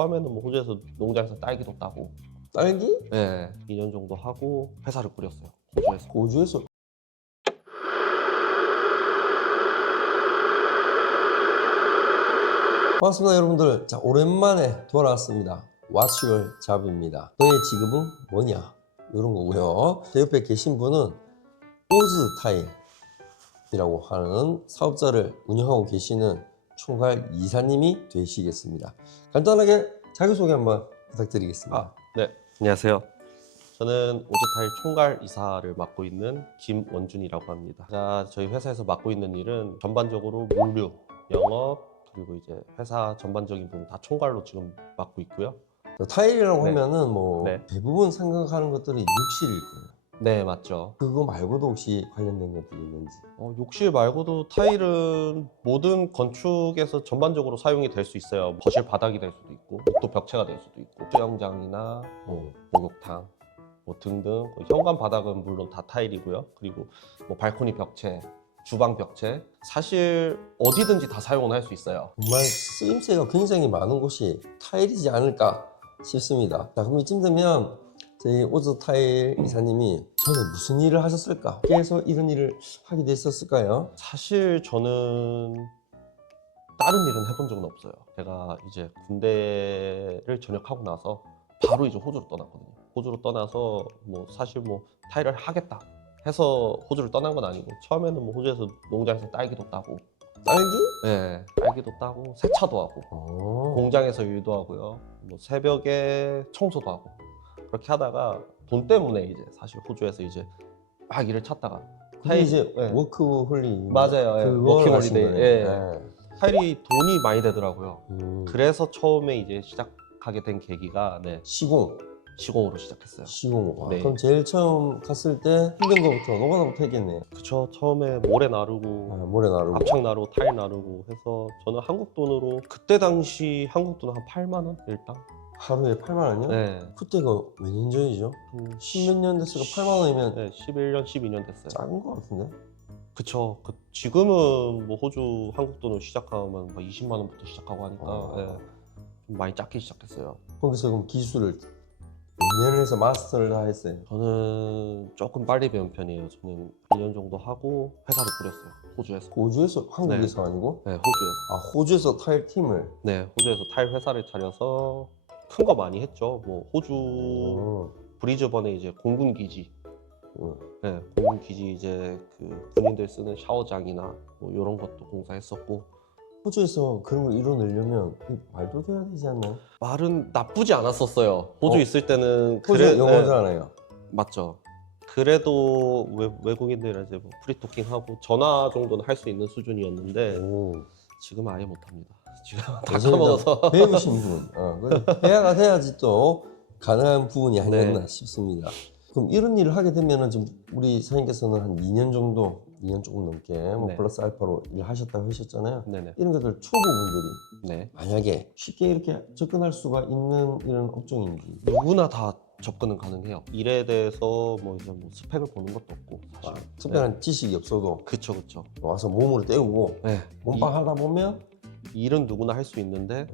처음에는 뭐 호주에서 농장에서 딸기도 따고, 딸기? 네, 2년 정도 하고 회사를 꾸렸어요. 호주에서. 호주에서. 반갑습니다 여러분들. 자, 오랜만에 돌아왔습니다. What's your job입니다. 너의 직업은 뭐냐? 이런 거고요. 제 옆에 계신 분은 오즈타일이라고 하는 사업자를 운영하고 계시는 총괄 이사님이 되시겠습니다. 간단하게 자기소개 한번 부탁드리겠습니다. 네, 안녕하세요. 저는 오즈타일 총괄 이사를 맡고 있는 김원준이라고 합니다. 제가 저희 회사에서 맡고 있는 일은 전반적으로 물류, 영업, 그리고 이제 회사 전반적인 부분 다 총괄로 지금 맡고 있고요. 타일이라고 네. 하면은 뭐 네. 대부분 생각하는 것들이 욕실일 거예요. 네, 맞죠. 그거 말고도 혹시 관련된 것들이 있는지? 욕실 말고도 타일은 모든 건축에서 전반적으로 사용이 될 수 있어요. 거실 바닥이 될 수도 있고, 복도 벽체가 될 수도 있고, 수영장이나 목욕탕 등등. 현관 바닥은 물론 다 타일이고요. 그리고 뭐 발코니 벽체, 주방 벽체, 사실 어디든지 다 사용을 할 수 있어요. 정말 쓰임새가 굉장히 많은 곳이 타일이지 않을까 싶습니다. 자, 그럼 이쯤 되면 저희 오즈타일 이사님이 전에 무슨 일을 하셨을까? 그래서 이런 일을 하게 됐었을까요? 사실 저는 다른 일은 해본 적은 없어요. 제가 이제 군대를 전역하고 나서 바로 이제 호주로 떠났거든요. 호주로 떠나서 뭐 사실 뭐 타일을 하겠다 해서 호주를 떠난 건 아니고, 처음에는 뭐 호주에서 농장에서 딸기도 따고, 딸기? 네, 딸기도 따고 세차도 하고 공장에서 일도 하고요. 뭐 새벽에 청소도 하고, 그렇게 하다가 돈 때문에 이제 사실 호주에서 이제 막 일을 찾다가 그게 이제 네. 워크홀리. 맞아요. 예. 그걸 워킹 하신 홀리데이. 거네요. 예. 네. 타일이 돈이 많이 되더라고요. 그래서 그래서 처음에 이제 시작하게 된 계기가 시공으로 시작했어요. 시공. 와, 네. 그럼 제일 처음 갔을 때 힘든 거부터 노가다부터 했겠네요. 그쵸. 처음에 모래 나르고, 모래 나르고. 압착 나르고, 타일 나르고 해서 저는 한국 돈으로, 그때 당시 한국 돈 한 8만 원 일당? 하루에 8만 원이요? 네. 그때가 몇 년 전이죠? 10몇 년 됐으니까 8만 원이면 네, 11년, 12년 됐어요. 작은 거 같은데? 그쵸. 지금은 뭐 호주 한국 돈으로 시작하면 뭐 20만 원부터 시작하고 하니까 예, 좀 많이 작게 시작했어요. 거기서 그럼 기술을 몇 년을 해서 마스터를 다 했어요? 저는 조금 빨리 배운 편이에요. 저는 2년 정도 하고 회사를 꾸렸어요. 호주에서. 호주에서? 한국에서 아니고? 네, 호주에서. 아, 호주에서 타일 팀을? 네, 호주에서 타일 회사를 차려서 큰 거 많이 했죠. 뭐 호주 브리즈번에 이제 공군 기지. 네, 공군 기지 이제 그 군인들 쓰는 샤워장이나 뭐 이런 것도 공사했었고. 호주에서 그런 걸 이뤄내려면 말도 돼야 되지 않나요? 말은 나쁘지 않았었어요. 호주 있을 때는 호주 영어를 네, 하나요? 맞죠. 그래도 외국인들이랑 이제 뭐 프리토킹하고 전화 정도는 할 수 있는 수준이었는데 지금은 아예 못합니다. 지금 다 까먹어서. 배우신 분. 해야가 돼야지 또 가능한 부분이 아니었나 네. 싶습니다. 그럼 이런 일을 하게 되면은 지금 우리 사장님께서는 한 2년 정도, 2년 조금 넘게 뭐 네. 플러스 알파로 일하셨다고 하셨잖아요. 네네. 이런 것들 초보분들이 네. 만약에 쉽게 이렇게 접근할 수가 있는 이런 업종인지. 누구나 다 접근은 가능해요. 일에 대해서 뭐 이제 뭐 스펙을 보는 것도 없고 사실. 특별한 지식이 없어도 그쵸. 와서 몸으로 때우고 네. 몸빵 하다 보면 일은 누구나 할 수 있는데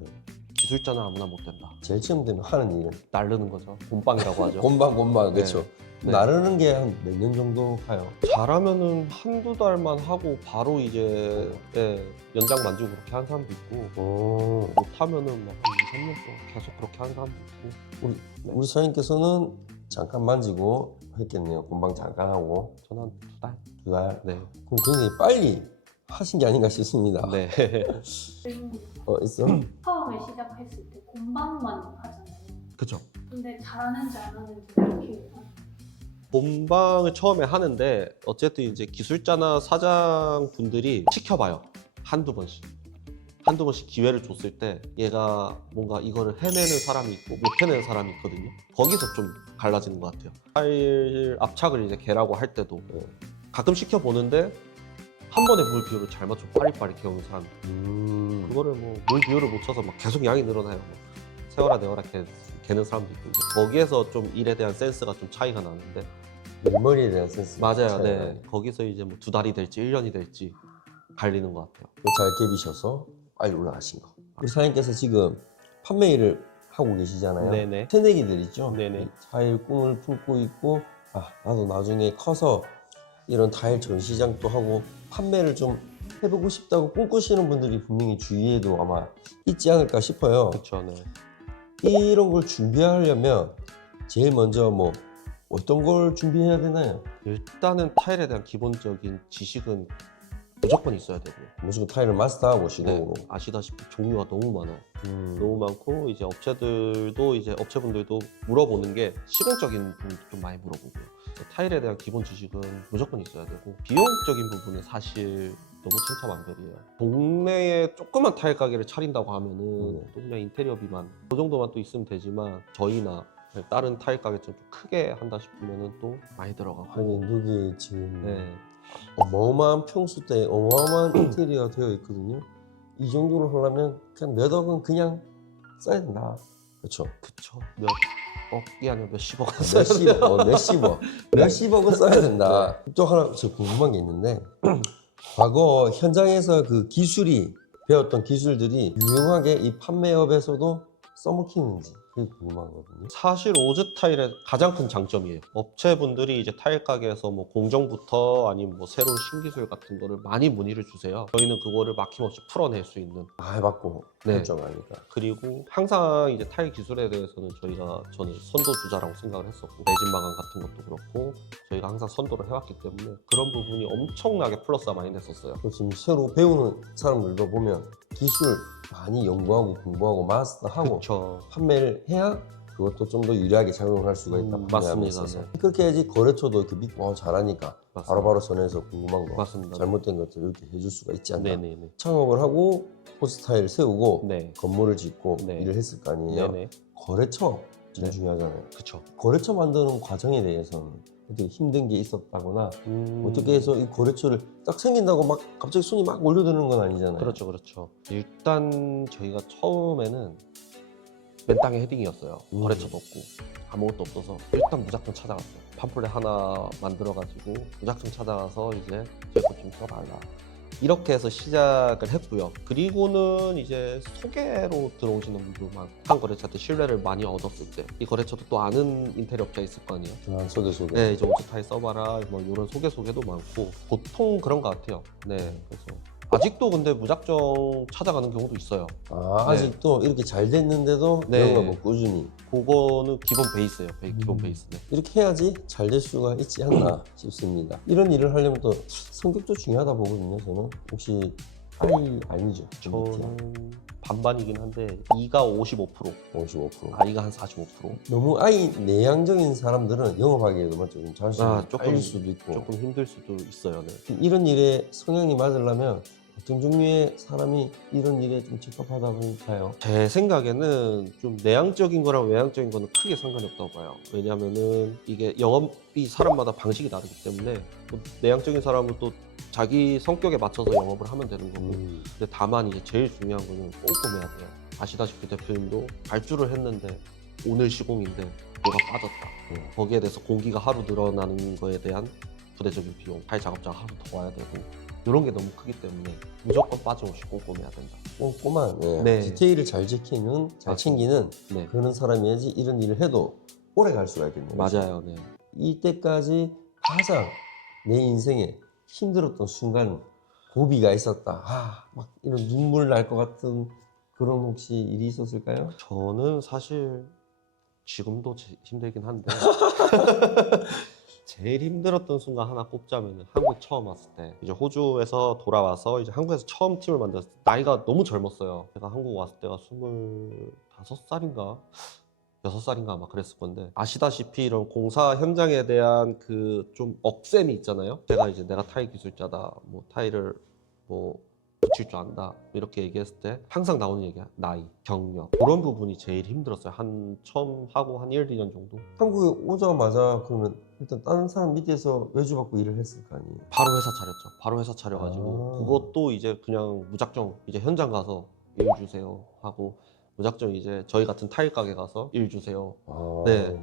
기술자는 아무나 못 된다. 제일 처음 되면 하는 일은 나르는 거죠. 곰빵이라고 하죠. 곰방 네. 그렇죠. 네. 나르는 게 한 몇 년 정도 가요? 잘하면은 한두 달만 하고 바로 이제 연장 만지고 그렇게 하는 사람도 있고, 못하면은 막 한 2, 3년 동안 계속 그렇게 하는 사람도 있고. 우리 사장님께서는 잠깐 만지고 했겠네요. 곰방 잠깐 하고 저는 한 2달? 2달. 네. 그럼 굉장히 빨리 하신 게 아닌가 싶습니다. 네. 있어? 처음에 시작했을 때 곰방만 하잖아요. 그쵸. 근데 잘하는지 안 하는지 어떻게 본방을 처음에 하는데 어쨌든 이제 기술자나 사장 분들이 지켜봐요. 한두 번씩 기회를 줬을 때 얘가 뭔가 이거를 해내는 사람이 있고 못 해내는 사람이 있거든요. 거기서 좀 갈라지는 것 같아요. 타일 압착을 이제 개라고 할 때도 가끔 시켜보는데 한 번에 물 비율을 잘 맞춰 빠리빠리 개우는 사람이 있고, 그거를 뭐 물 비율을 못 쳐서 막 계속 양이 늘어나요. 뭐 세워라 내워라 개는 사람도 있고, 이제 거기에서 좀 일에 대한 센스가 좀 차이가 나는데. 메모리에 대한 센스. 맞아요. 네. 거기서 이제 뭐 2달이 될지 1년이 될지 갈리는 것 같아요. 잘 개비셔서 빨리 올라가신 거. 우리 사장님께서 지금 판매 일을 하고 계시잖아요. 네네. 새내기들 있죠. 네네. 타일 꿈을 품고 있고 나도 나중에 커서 이런 타일 전시장도 하고 판매를 좀 해보고 싶다고 꿈꾸시는 분들이 분명히 주위에도 아마 있지 않을까 싶어요. 그렇죠. 네. 이런 걸 준비하려면 제일 먼저 뭐 어떤 걸 준비해야 되나요? 일단은 타일에 대한 기본적인 지식은 무조건 있어야 되고요. 무조건 타일을 마스터하고 네. 시공으로. 아시다시피 종류가 너무 많아요. 음. 너무 많고 이제 업체분들도 물어보는 게 시공적인 부분도 좀 많이 물어보고요. 타일에 대한 기본 지식은 무조건 있어야 되고 비용적인 부분은 사실 너무 천차만별이에요. 동네에 조그만 타일 가게를 차린다고 하면은 또 그냥 인테리어비만 그 정도만 또 있으면 되지만 저희나 다른 타일 가게 좀 크게 한다 싶으면은 또 많이 들어가고. 하긴 여기 지금 네, 어마어마한 평수대 어마어마한 인테리어가 되어 있거든요. 이 정도를 하려면 그냥 몇 억은 그냥 써야 된다. 그렇죠. 그쵸. 몇 억이 아니라 몇십억 몇십억은 써야 된다. 또 하나 저 궁금한 게 있는데 과거 현장에서 그 기술이 배웠던 기술들이 유용하게 이 판매업에서도 써먹히는지 그게 궁금하거든요. 사실 오즈 타일의 가장 큰 장점이에요. 업체분들이 이제 타일 가게에서 뭐 공정부터 아니면 뭐 새로운 신기술 같은 거를 많이 문의를 주세요. 저희는 그거를 막힘없이 풀어낼 수 있는. 다 해봤고 네. 결정하니까. 그리고 항상 이제 타일 기술에 대해서는 저는 선도주자라고 생각을 했었고 레진 마감 같은 것도 그렇고 저희가 항상 선도를 해왔기 때문에 그런 부분이 엄청나게 플러스가 많이 됐었어요. 지금 새로 배우는 사람들도 보면 기술 많이 연구하고 공부하고 마스터하고 그렇죠. 판매를 해야 그것도 좀 더 유리하게 작용할 수가 있다. 판매함에 맞습니다. 있어서. 네. 그렇게 해야지 거래처도 이렇게 믿고 잘하니까 맞습니다. 바로바로 전해서 궁금한 거 맞습니다. 잘못된 것들 이렇게 해줄 수가 있지 않나. 네네네. 창업을 하고 호스타일 세우고 네. 건물을 짓고 네. 일을 했을 거 아니에요. 네네. 거래처 제일 네. 중요하잖아요. 그쵸. 거래처 만드는 과정에 대해서는 어떻게 힘든 게 있었다거나 어떻게 해서 이 거래처를 딱 생긴다고 막 갑자기 손이 막 몰려드는 건 아니잖아요. 그렇죠, 그렇죠. 일단 저희가 처음에는 맨 땅에 헤딩이었어요. 거래처도 없고 아무것도 없어서 일단 무작정 찾아갔어요. 팜플렛 하나 만들어가지고 무작정 찾아가서 이제 제 것 좀 써달라. 이렇게 해서 시작을 했고요. 그리고는 이제 소개로 들어오시는 분도 많고 한 거래처한테 신뢰를 많이 얻었을 때 이 거래처도 또 아는 인테리어 업자가 있을 거 아니에요. 소개. 네, 이제 오즈 타일 써봐라 뭐 이런 소개도 많고 보통 그런 것 같아요. 네, 그래서 아직도 근데 무작정 찾아가는 경우도 있어요. 아, 네. 아직도 이렇게 잘 됐는데도 네. 이런 거 뭐 꾸준히 그거는 기본 베이스예요. 기본 베이스. 네. 이렇게 해야지 잘 될 수가 있지 않나 싶습니다. 이런 일을 하려면 또 성격도 중요하다 보거든요. 저는 혹시 I 아니죠? 저는 반반이긴 한데 E가 55%, 55%. I가 한 45%. 너무 I 내향적인 사람들은 영업하기에도 좀 자신이 조금 딸릴 수도 있고 조금 힘들 수도 있어요. 네. 이런 일에 성향이 맞으려면 어떤 종류의 사람이 이런 일에 좀 적합하다고 볼까요? 제 생각에는 좀 내향적인 거랑 외향적인 거는 크게 상관이 없다고 봐요. 왜냐면은 이게 영업이 사람마다 방식이 다르기 때문에 또 내향적인 사람은 또 자기 성격에 맞춰서 영업을 하면 되는 거고 근데 다만 이제 제일 중요한 거는 꼼꼼해야 돼요. 아시다시피 대표님도 발주를 했는데 오늘 시공인데 뭐가 빠졌다. 거기에 대해서 공기가 하루 늘어나는 거에 대한 부대적인 비용, 타일 작업자가 하루 더 와야 되고 이런 게 너무 크기 때문에 무조건 빠짐없이 꼼꼼해야 된다. 꼼꼼한 네. 디테일을 잘 지키는, 잘 챙기는 네, 그런 사람이야지 이런 일을 해도 오래 갈 수가 있겠네요. 맞아요. 네. 이때까지 가장 내 인생에 힘들었던 순간 고비가 있었다. 막 이런 눈물 날 것 같은 그런 혹시 일이 있었을까요? 저는 사실 지금도 힘들긴 한데 제일 힘들었던 순간 하나 꼽자면 한국 처음 왔을 때 이제 호주에서 돌아와서 이제 한국에서 처음 팀을 만들었을 때 나이가 너무 젊었어요. 제가 한국 왔을 때가 25살인가 6살인가 아마 그랬을 건데 아시다시피 이런 공사 현장에 대한 그 좀 억셈이 있잖아요. 제가 이제 내가 타일 기술자다, 뭐 타일을 뭐 붙일 줄 안다 이렇게 얘기했을 때 항상 나오는 얘기야. 나이, 경력 그런 부분이 제일 힘들었어요. 처음 하고 한 1, 2년 정도 한국에 오자마자 그러면 일단 다른 사람 밑에서 외주받고 일을 했을 거 아니에요? 바로 회사 차렸죠. 바로 회사 차려가지고 그것도 이제 그냥 무작정 이제 현장 가서 일 주세요 하고 무작정 이제 저희 같은 타일 가게 가서 일 주세요. 네.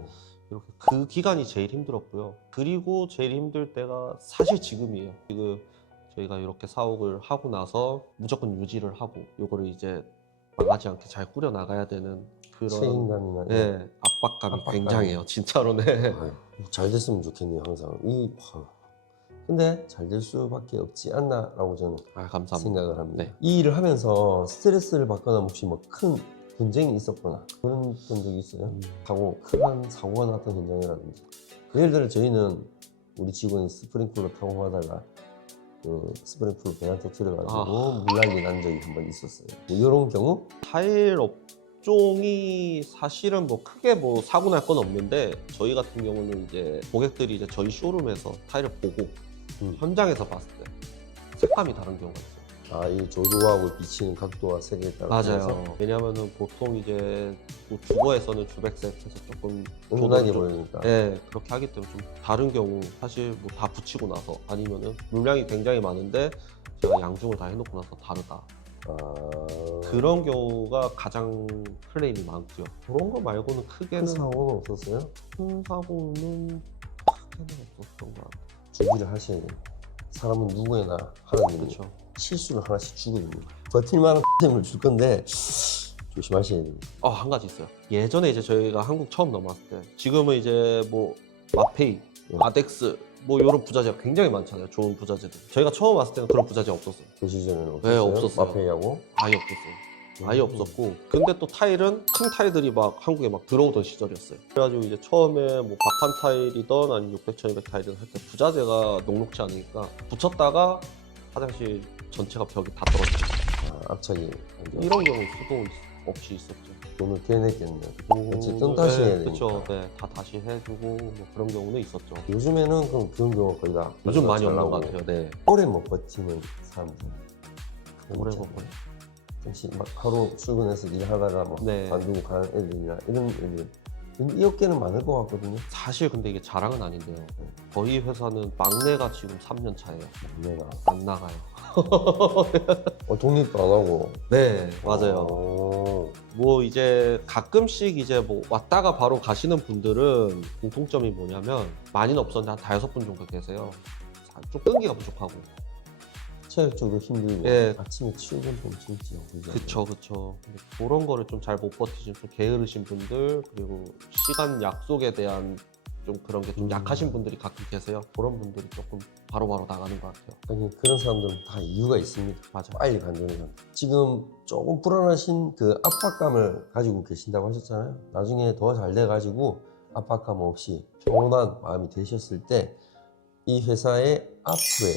이렇게 그 기간이 제일 힘들었고요. 그리고 제일 힘들 때가 사실 지금이에요. 지금 저희가 이렇게 사옥을 하고 나서 무조건 유지를 하고 요거를 이제 망하지 않게 잘 꾸려 나가야 되는 그런 책임감이나 네, 압박감이 압박감이. 굉장해요. 진짜로 네. 아유, 잘 됐으면 좋겠네요 항상. 근데 잘 될 수밖에 없지 않나라고 저는 아, 감사합니다. 생각을 합니다. 네. 이 일을 하면서 스트레스를 받거나 혹시 뭐 큰 분쟁이 있었거나 그런 본 적이 있어요? 큰 사고가 났던 현장이라든지. 예를 들어 저희는 우리 직원이 스프링클러 타고 가다가 그 스프링클러 배관 터뜨려가지고 물난리 난 적이 한 번 있었어요. 뭐 이런 경우 타일 업종이 사실은 뭐 크게 뭐 사고 날 건 없는데 저희 같은 경우는 이제 고객들이 이제 저희 쇼룸에서 타일을 보고 현장에서 봤을 때 색감이 다른 경우가 있어요. 이 조류하고 비치는 각도와 색에 따라서 맞아요. 왜냐하면은 보통 이제 뭐 주거에서는 주백색해서 조금 은은하게 조도를 좀- 보이니까. 네, 그렇게 하기 때문에 좀 다른 경우 사실 뭐 다 붙이고 나서 아니면은 물량이 굉장히 많은데 제가 양중을 다 해놓고 나서 다르다. 그런 경우가 가장 클레임이 많고요. 그런 거 말고는 큰 크게는 사고는 없었어요? 큰 사고는 크게는 없었던 것 같아요. 준비를 하셔야 돼요. 사람은 누구에나 하는 일이 그렇죠. 실수를 하나씩 주거든요. 버틸만한 템을 줄 건데 조심하셔야 됩니다. 한 가지 있어요. 예전에 이제 저희가 한국 처음 넘어왔을 때 지금은 이제 뭐 마페이, 아덱스 뭐 이런 부자재가 굉장히 많잖아요. 좋은 부자재들. 저희가 처음 왔을 때는 그런 부자재 없었어요. 그 시절에는 없었어요? 네, 없었어요. 마페이하고? 아예 없었어요. 아예 없었고 근데 또 타일은 큰 타일들이 막 한국에 막 들어오던 시절이었어요. 그래가지고 이제 처음에 뭐 박판 타일이던 아니면 600, 1200 타일이든 할 때 부자재가 녹록지 않으니까 붙였다가 화장실 전체가 벽이 다 떨어졌어요. 압착이 완전 이런 경우 수도 없이 있었죠. 돈을 개냈겠네요. 어쨌든 다시 해야 되니까. 그렇죠. 네, 다 다시 해주고 뭐 그런 경우는 있었죠. 요즘에는 그럼 그런 경우가 거의 다 요즘 많이 잘 없는 나오고 것 같아요. 네. 오래 못 버티는 사람들. 오래 있잖아요. 못 버텨. 혹시 막 하루 출근해서 일하다가 뭐 네. 관두고 가는 애들이나 이런 애들 이 업계는 많을 것 같거든요. 사실 근데 이게 자랑은 아닌데요. 저희 회사는 막내가 지금 3년 차예요. 내가 안 나가요. 독립도 안 하고. 네, 맞아요. 오. 뭐 이제 가끔씩 이제 뭐 왔다가 바로 가시는 분들은 공통점이 뭐냐면 많이는 없었는데 한 다여섯 분 정도 계세요. 좀 끈기가 부족하고. 체력적으로 힘들고 예. 아침에 출근 좀 진짜 그쵸. 근데 그런 거를 좀 잘 못 버티신 좀 게으르신 분들 그리고 시간 약속에 대한 좀 그런 게 좀 약하신 분들이 가끔 계세요. 그런 분들이 조금 바로바로 나가는 것 같아요. 아니 그런 사람들은 다 이유가 있습니다. 맞아요. 빨리 관두는 사람. 지금 조금 불안하신 그 압박감을 가지고 계신다고 하셨잖아요. 나중에 더 잘 돼가지고 압박감 없이 평온한 마음이 되셨을 때 이 회사의 앞으로의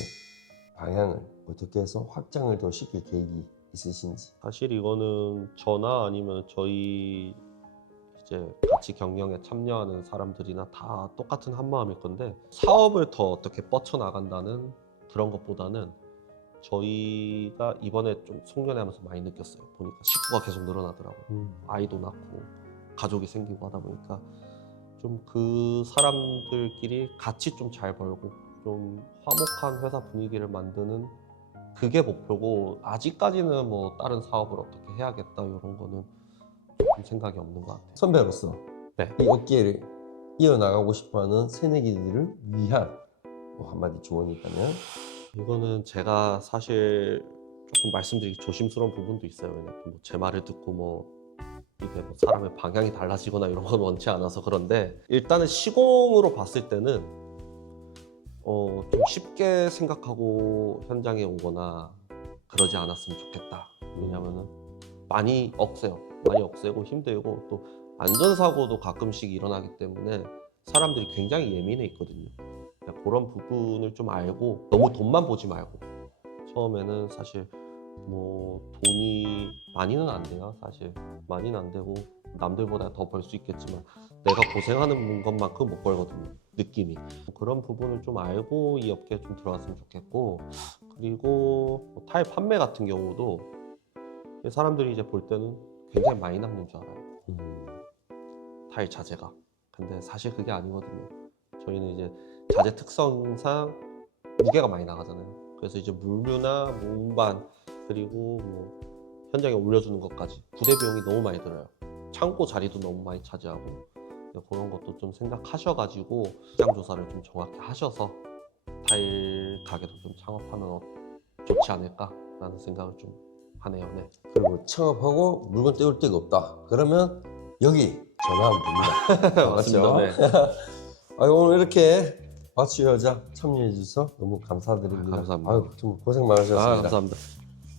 방향을 어떻게 해서 확장을 더 시킬 계획이 있으신지. 사실 이거는 저나 아니면 저희 이제 같이 경영에 참여하는 사람들이나 다 똑같은 한 마음일 건데 사업을 더 어떻게 뻗쳐나간다는 그런 것보다는 저희가 이번에 좀 송년회하면서 많이 느꼈어요. 보니까 식구가 계속 늘어나더라고요. 아이도 낳고 가족이 생기고 하다 보니까 좀 그 사람들끼리 같이 좀 잘 벌고 좀 화목한 회사 분위기를 만드는 그게 목표고 아직까지는 뭐 다른 사업을 어떻게 해야겠다 이런 거는 조금 생각이 없는 것 같아요. 선배로서 네. 이 업계를 이어나가고 싶어하는 새내기들을 위한 뭐 한마디 조언이 있다면? 이거는 제가 사실 조금 말씀드리기 조심스러운 부분도 있어요. 왜냐면 뭐 제 말을 듣고 뭐 이게 뭐 사람의 방향이 달라지거나 이런 건 원치 않아서 그런데 일단은 시공으로 봤을 때는 좀 쉽게 생각하고 현장에 오거나 그러지 않았으면 좋겠다. 왜냐면은 많이 억세요. 많이 억세고 힘들고 또 안전사고도 가끔씩 일어나기 때문에 사람들이 굉장히 예민해 있거든요. 그런 부분을 좀 알고 너무 돈만 보지 말고 처음에는 사실 뭐 돈이 많이는 안 돼요. 사실 많이는 안 되고 남들보다 더 벌 수 있겠지만 내가 고생하는 것만큼 못 벌거든요. 느낌이. 그런 부분을 좀 알고 이 업계에 좀 들어갔으면 좋겠고 그리고 뭐 타일 판매 같은 경우도 사람들이 이제 볼 때는 굉장히 많이 남는 줄 알아요. 타일 자재가. 근데 사실 그게 아니거든요. 저희는 이제 자재 특성상 무게가 많이 나가잖아요. 그래서 이제 물류나 뭐 운반 그리고 뭐 현장에 올려주는 것까지 부대 비용이 너무 많이 들어요. 창고 자리도 너무 많이 차지하고 그런 것도 좀 생각하셔가지고 시장 조사를 좀 정확히 하셔서 타일 가게도 좀 창업하면 좋지 않을까라는 생각을 좀 하네요. 네. 그리고 창업하고 물건 떼올 데가 없다. 그러면 여기 전화하면 됩니다. 맞습니다. 맞죠? 네. 아유, 오늘 이렇게 마취 여자 참여해 주셔서 너무 감사드립니다. 감사합니다. 아유, 좀 고생 많으셨습니다. 감사합니다.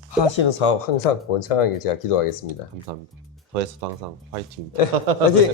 하시는 사업 항상 원창하게 제가 기도하겠습니다. 감사합니다. 더해서도 항상 화이팅입니다. 화이팅!